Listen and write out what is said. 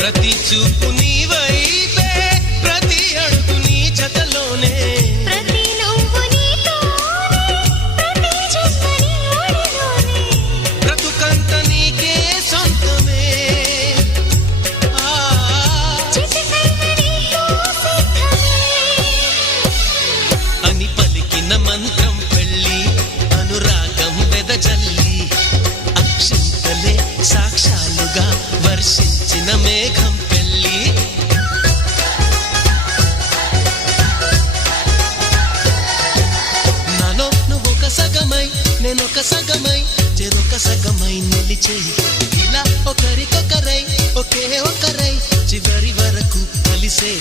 ప్రతి చూపు నీ వైపే, ప్రతి అడుగు నీ జతలోనే, ప్రతి నవ్వు నీతోనే, ప్రతి జన్మ నీ ఒడిలోనే, బ్రతుకంత నీకే సొంతమే. చిటికైన నీతో సిద్ధమే. అని పలికిన మంత్రం పెళ్ళి, అనురాగం వెదజల్లి, అక్షింతలే సాక్ష్యాలుగా వర్షించిన మేఘం పెళ్ళి. నాలో నువ్వొక సగమై, నేనొక సగమై, చెరొక సగమై నిలిచేయి. ఇలా ఒకరికొకరై, ఒకే ఒకరై, చివరి వరకు కలిసే.